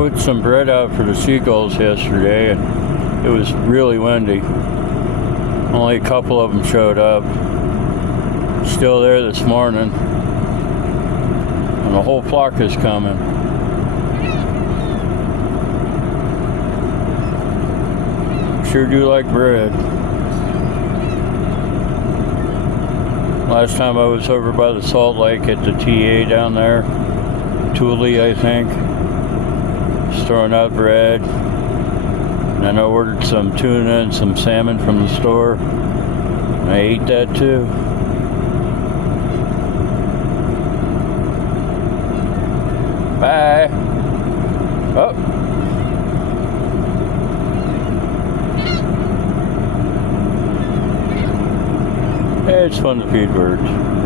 Put some bread out for the Seagulls yesterday, and it was really windy. Only a couple of them showed up. Still there this morning, and the whole flock is coming. Sure do like bread. Last time I was over by the Salt Lake at the TA down there, Thule, I think, just throwing out bread. And then I ordered some tuna and some salmon from the store. And I ate that too. Bye. Oh. It's fun to feed birds.